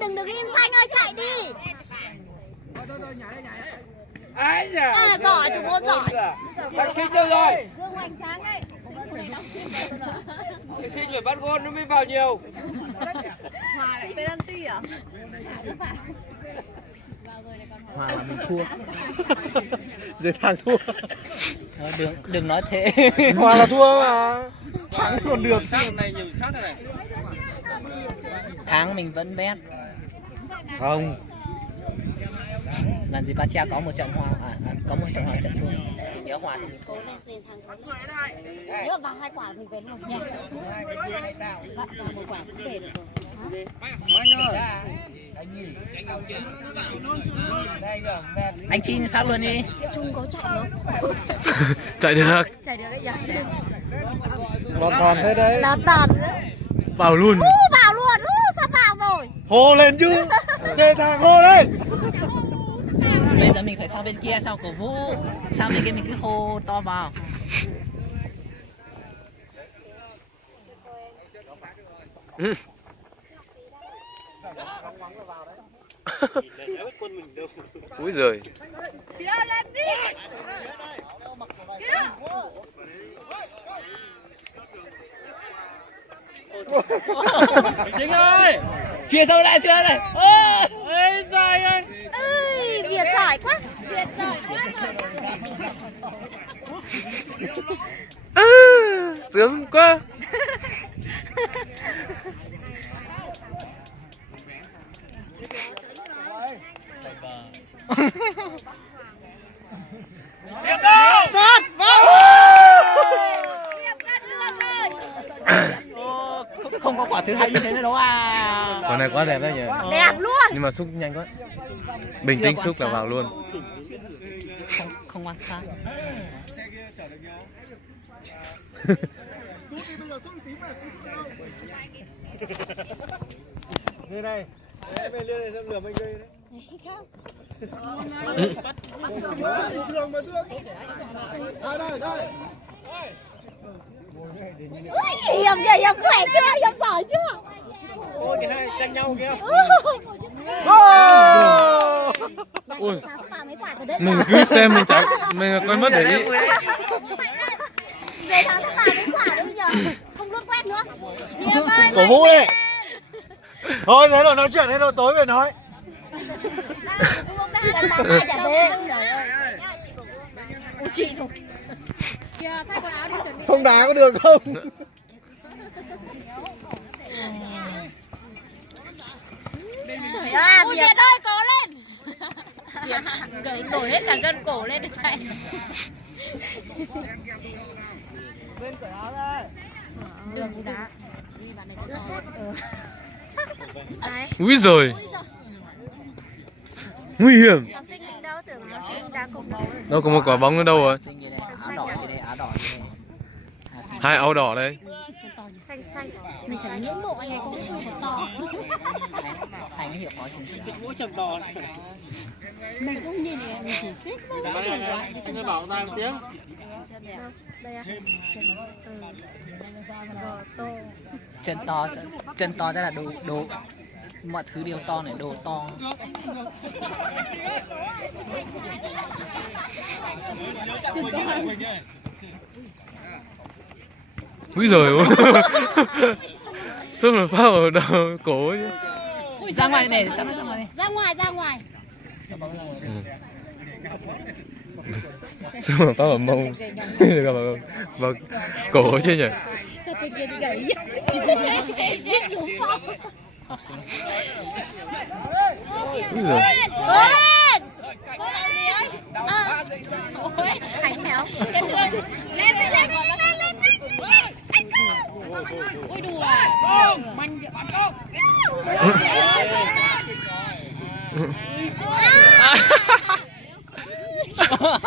đừng đứng im Xanh ơi, chạy đi. Ái da. À, giỏi, thủ môn giỏi. Thằng Sinh đâu rồi? Dương hoành tráng đấy. Thằng Sinh phải bắt gôn nó mới vào nhiều. Hòa lại penalty à? Hòa là mình thua. Dưới thang thua. Đừng nói thế. Hòa là thua mà. Thắng còn được. Này nhiều khác này. Thắng mình vẫn bét. Không. Làm gì Ba Cha có một trận hòa có một trận hòa trận thua. Thì nhớ hòa thì mình cố. Nếu mà vào 2 quả mình về một nhẹ. Vào 1 quả cũng về được rồi. Anh Chin phát luôn đi. Trung có chạy không? Chạy được. Chạy được đấy giờ. Lọt đòn thế đấy. Lọt đòn. Vào luôn. Vào luôn. Sao vào rồi? Hô lên chứ. Chê thằng hô lên. Bây giờ mình phải sang bên kia sau cổ vũ. Sang bên kia mình cứ hô to vào. Úi giời. Kia lên đi. Kia. Chính ơi. Chia sâu đây, chia đây. Ê dài ơi. Ơi, Việt giỏi quá. Việt giỏi quá. Sướng quá. Điệp đâu? Sát. Không có quả thứ hai như thế nữa đâu à. Quả này quá đẹp đấy nhỉ. Đẹp luôn. Nhưng mà xúc nhanh quá. Bình tĩnh xúc là vào luôn. Không quan sát. Đây này. Về lên này xem lửa mình đây đấy. Thường mà Dương. Đây. Hiểm kìa, Hiểm khỏe chưa? Hiểm giỏi chưa? Ôi cái hai tranh nhau kìa. Ôi. Mình cứ xem mình chẳng mình quên mất để ý. Về thằng sắp vào mấy quả nữa nhờ. Không lướt quét nữa. Hiểm ơi. Cổ vũ đi. Thôi thế rồi nói chuyện thế rồi tối về nói. Chị không. Kìa, thay quần áo đi chuẩn bị. Không đá có được không? Ui Việt ơi, cố lên. Việt nổi hết cả gân cổ lên để chạy. Bên cởi áo đây. Đừng đá. Đi bạn này cứ đấy. Úi giời. Nguy hiểm. Học sinh mình đâu, tưởng học sinh đá cùng bóng. Đâu có một quả bóng ở đâu rồi? Áo đỏ gì đây, áo đỏ gì đây. Hai áo đỏ đây. Xanh xanh. Mình phải ngưỡng mộ anh ấy có một to. Anh ấy hiểu khó chính xác. Mũi trầm đỏ. Mình không nhìn thì mình chỉ thích mỗi cái đường loại cái chân bảo ta một tiếng. Đây à. Rồi tô. Chân to rất là đồ mọi thứ đều to này, đồ to. Úi giời ơi. Sức là phao ở đầu cổ chứ. Ra ngoài để ra ngoài. Ra ngoài. Cho bóng ra ngoài. Sức là phao ở mông. Vào cổ chứ nhỉ. Sao tên kia thì gãy. Biết xuống phong. Úi giời. Cố lên. Cố lên đi ơi. Ôi, hành mèo. Chân thương. Lên. Ôi đùa. Mạnh việc bắt không.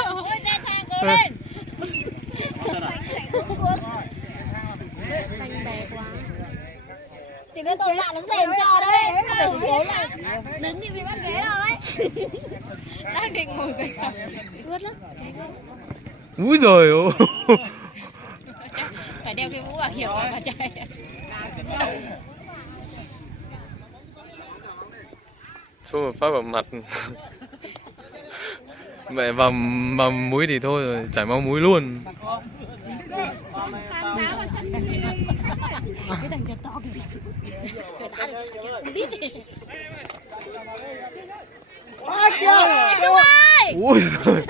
Ôi xe thang cố lên. Xanh bé quá. Thì cái tội lạ nó rèn cho đấy. Không phải cố này. Đứng thì bị bắt ghế rồi. Đang định ngồi cái ướt lắm. Úi giời ơi. Phải đeo cái mũ bảo hiểm vào mà chạy. Xô một phát vào mặt. Mẹ vào mũi thì thôi rồi, chảy máu mũi luôn. Trung ơi. Ui giời.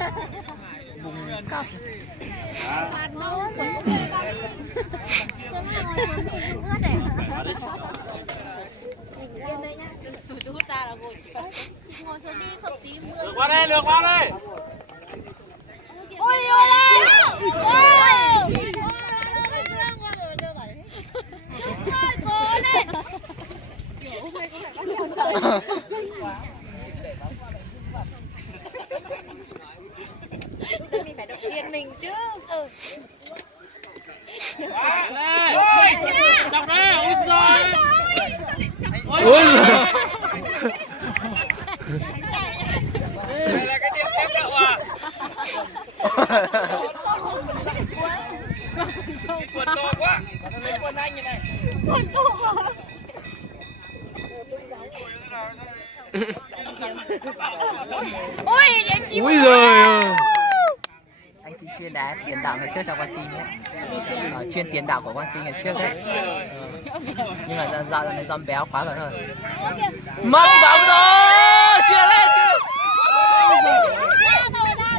Lược qua đây, lược qua đây. Ôi ôi ôi. Cố lên. Mình phải động viên mình chứ. Ôi, chọc đây, ôi giời. Ôi giời. Đây là cái điểm kém đậu à? Quần to quá. Lấy quần anh như này. Ôi em chịu. Ui giời. Anh chỉ chuyên đá tiền đạo ngày trước cho Quang Kinh ấy. Chuyên tiền đạo của Quang Kinh ngày trước ấy. Nhưng mà dạo này dòm béo quá rồi thôi. Mất bóng rồi. Chưa lên chưa.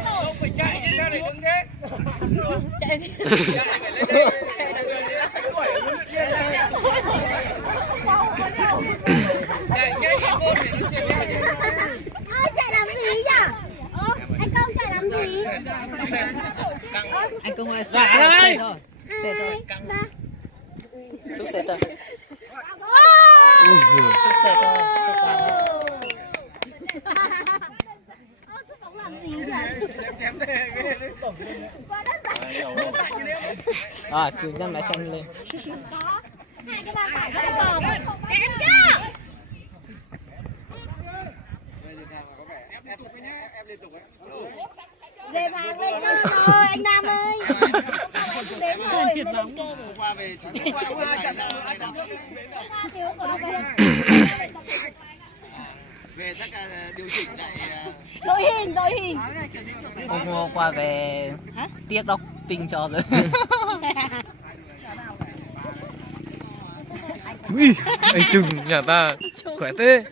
Không phải chạy chứ sao lại đứng thế? Chạy Chạy phải lên đây. Chạy nhanh cái côn để nó chạy nhanh. Ôi chạy làm gì nhỉ? Anh Công chạy làm gì? Anh Công ơi, Giả đây. xe thôi. Xúc xe thôi. Ui giời. Xúc xe thôi. Sức bóng làm gì nhỉ? Chém thế ghê đấy. Chủ nhân mẹ chân lên. Hai cái ba phải cái bò thôi. Em chưa? Dê vàng lên cơ rồi anh Nam ơi. Đến rồi trượt bóng. Qua về chính qua trận về chắc điều chỉnh lại Đội hình. Hôm qua về tiếc đọc pin cho rồi. Ui, anh Trừng nhà ta khỏe thế.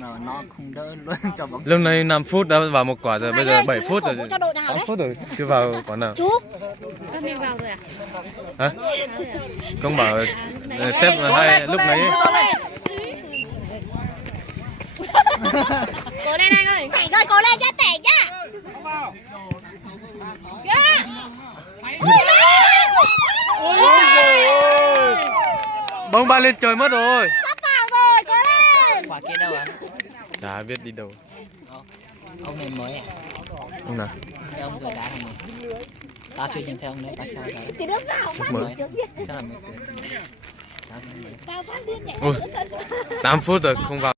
Nó không đỡ luôn cho bóng. Lúc này 5 phút đã vào một quả rồi, bây giờ 7 phút rồi. Cho đội nào 8 đấy? phút rồi, chưa vào quả nào. Chú. Mình vào rồi à? Hả? Công bảo xếp hai lúc nấy. Cố lên anh ơi. Cảnh rồi cố lên cho tẻ nhá. Yeah. Ôi giời ơi. Bóng bay lên trời mất rồi. Sắp vào rồi, cố lên. Quả kia đâu à? Chả biết đi đâu. Ông này mới à? Ông nào? Cái ông vừa đá thằng này. Tao chưa nhìn thấy ông đấy, tao sao đấy? Thì nước vào phát Mới. trước biết. Chắc là mới. Tao phát điên nhẹ. Ui, 8 phút rồi không vào.